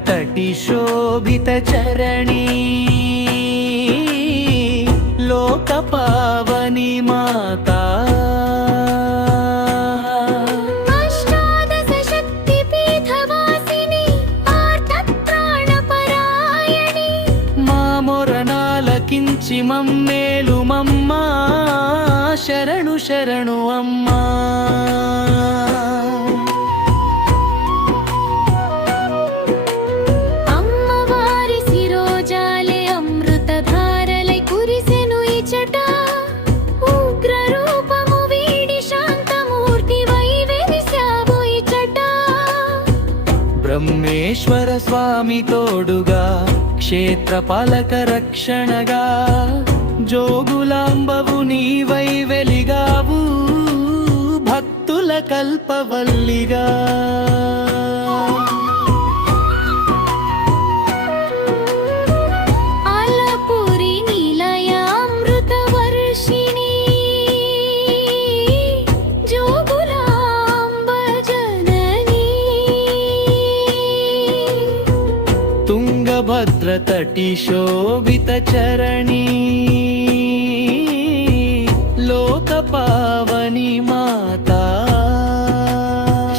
तुङ्गभद्रतटिशोभितचरणी लोकपावनी माता अष्टादशशक्तिपीठवासिनी आर्तत्राणपरायणी मामोरनालकिंचि मम्मेलुमम्मा शरणु शरणु अम्मा బ్రహ్మేశ్వర స్వామి తోడుగా క్షేత్రపాలక రక్షణగా జోగులాంబవు నీవై వెలిగావు భక్తుల కల్పవల్లిగా तुङ्गभद्रतटिशोभितचरणी लोकपावनी माता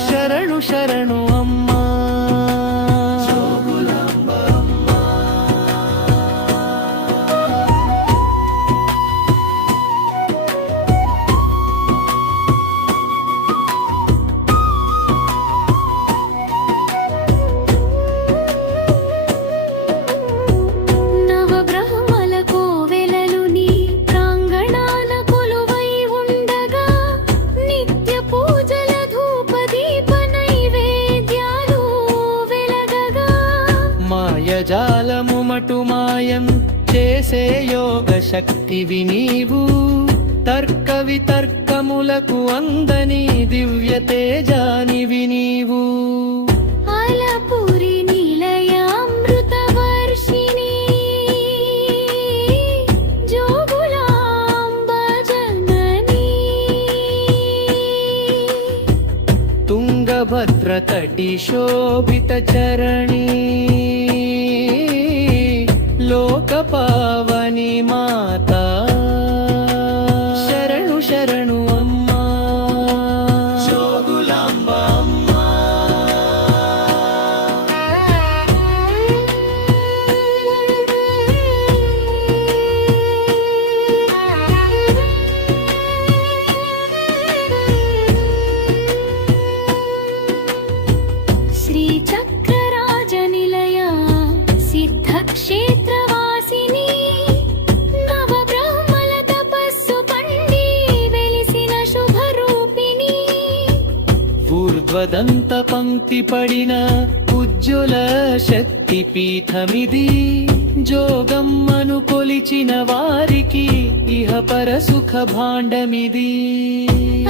शरणु शरणु अम्मा జాలము మటుమాయం చేసే యోగ శక్తివి నీవు తర్క వితర్కములకు అందని దివ్య తేజానివి నీవు ఆలపురి నిలయామృత వర్షిణి జోగులాంబ జనని తుంగభద్రతటి శోభిత చరణి लोकपावनी माता शरणु शरणु अम्मा जोगुलांब अम्मा श्री चक्रराज निलया सिद्धक्षेत्र ఊర్ధ్వదంత పంక్తి పడిన ఉజ్వల శక్తి పీఠమిది జోగమ్మను కొలిచిన వారికి ఇహపర సుఖ భాండమిది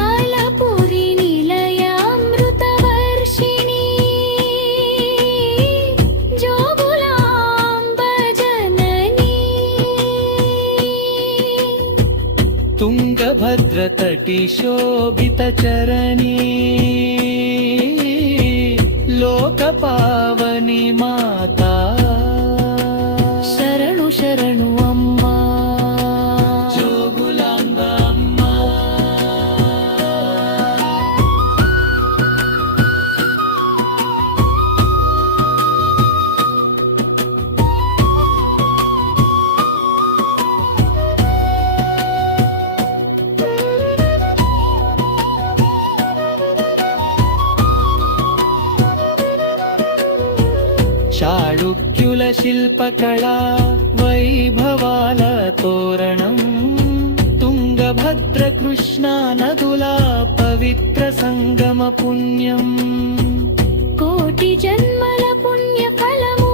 ఆలపురి నిలయామృత వర్షిణి జోగులాంబ జనని తుంగభద్రతటి శోభిత చరణి लोकपावनी माता शरणु शरणु अम्मा जोगुलांब अम्मा చాళుక్యుల శిల్పకళా వైభవాల తోరణం తుంగభద్ర కృష్ణా నదుల పవిత్ర సంగమ పుణ్యం కోటి జన్మల పుణ్య ఫలము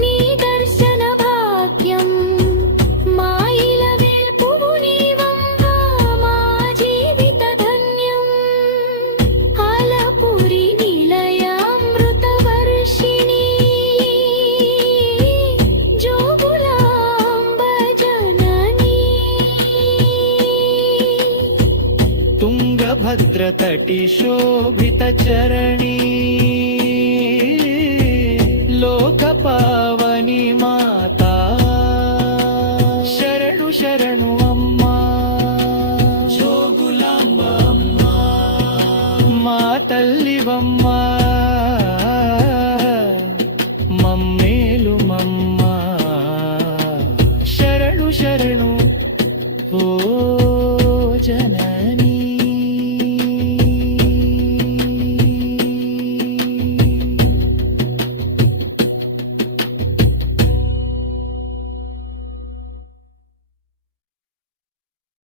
నీ దర్శన భాగ్యం మాయిల వేల్పు నీవంగ మా జీవిత ధన్యం ఆలపురి నిలయామృత వర్షిణి జోగులాంబ జనని తుంగభద్రతటి శోభిత చరణి లోక పావని మాతా శరణు శరణు అమ్మా జోగులాంబ అమ్మా మా తల్లివమ్మా మమ్మేలు మమ్మా శరణు శరణు ఓ జనని